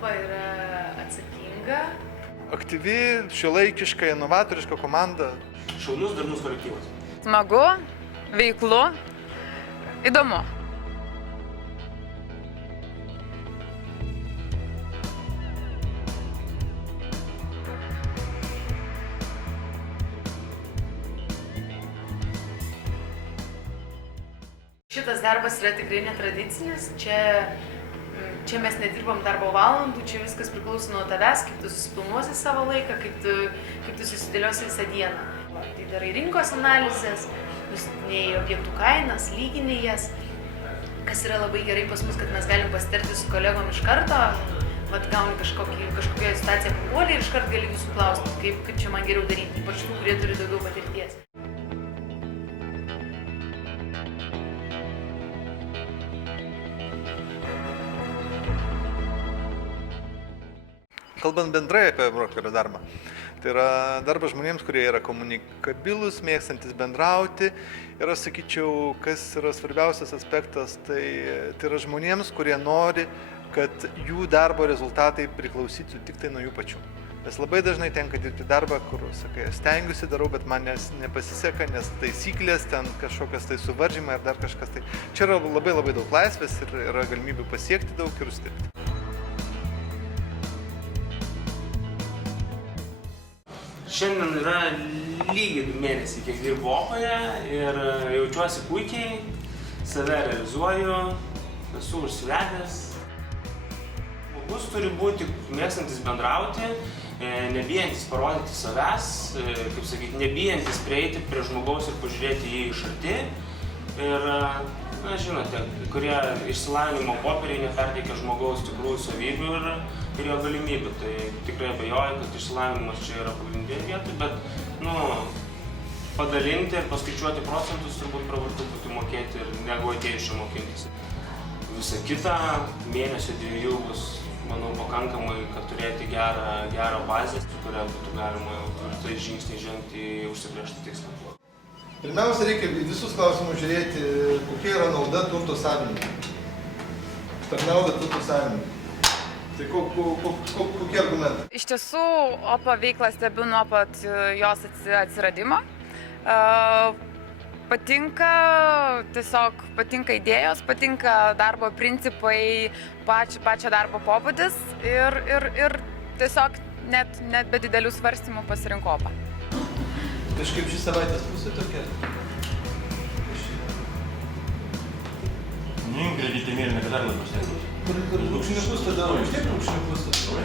Opa yra atsakinga. Aktyvi, šiuolaikiška, inovatoriška komanda. Šaunus, darnus kolektyvas. Smagu, veiklu, įdomu. Šitas darbas yra tikrai netradicinis, čia mes nedirbam darbo valandų, čia viskas priklauso nuo tavęs, kaip tu susiplanuosi savo laiką, kaip tu susidėliosi visą dieną. Tai darai rinkos analizės, nustatinėjai objektų kainas, lygini jas, kas yra labai gerai pas mus, kad mes galim pasitarti su kolegom iš karto, gauni kažkokią situaciją papuolį ir iš karto gali visų klausti, kaip čia man geriau daryti, ypač tų, kurie turi daugiau patirties. Kalbant bendrai apie brokerio darbą, tai yra darbas žmonėms, kurie yra komunikabilūs, mėgstantis bendrauti. Ir aš sakyčiau, kas yra svarbiausias aspektas, tai yra žmonėms, kurie nori, kad jų darbo rezultatai priklausytų tik tai nuo jų pačių. Nes labai dažnai tenka dirbti darbą, kur, sakai, stengiuosi darau, bet man nepasiseka, nes taisyklės, ten kažkokias tai suvaržymai ar dar kažkas tai. Čia yra labai daug laisvės ir yra galimybių pasiekti daug ir uždirbti. Šiandien yra lygiai 2 mėnesiai, kiek dirbu Opoje ir jaučiuosi puikiai, save realizuoju, esu užsivedęs. Žmogus turi būti mėgstantis bendrauti, nebijantis parodyti savęs, kaip sakyti, nebijantis prieiti prie žmogaus ir pažiūrėti jį iš arti. Ir, na, žinote, kurie išsilavinimo popieriai neperteikia žmogaus tikrųjų savybių ir jo galimybių. Tai tikrai abejoju, kad išsilavinimas čia yra pagrindinė vieta, bet, padalinti ir paskaičiuoti procentus turbūt pravartu būtų mokėti ir negu atėjušio mokintis. Visa kita mėnesio 2 bus, manau, pakankamai, kad turėti gerą bazę, su kuria būtų galima tvirtai žingsniai žengti į užsibrėžtą tikslą. Pirmiausia, reikia visus klausimus žiūrėti, kokia yra nauda turto savininkui. Per naudą turto savininkui. Tai kokie argumentai? Iš tiesų, OPA veiklą stebiu nuo pat jos atsiradimo. Patinka idėjos, patinka darbo principai, pačio darbo pobūdis ir tiesiog net be didelių svarstymų pasirinkau OPA. Kažkaip šį savaitės pusė tokia. Kreditė mėlyna, kad dar labiau stengiuosi. Rūkšniukus tada, vis tiek rūkšniukus tada.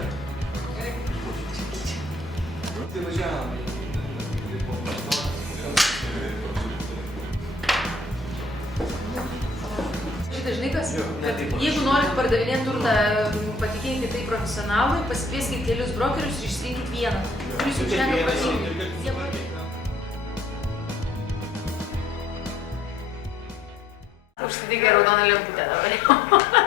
Tai važiavam. Žinai kas, kad jeigu norit pardavinėti turtą, patikinkit tai profesionalui, pasikvieskit kelius brokerius ir išsirinkit vieną. Kuris jums šneka patinka. Užsidėkė raudoną lemputę dabar.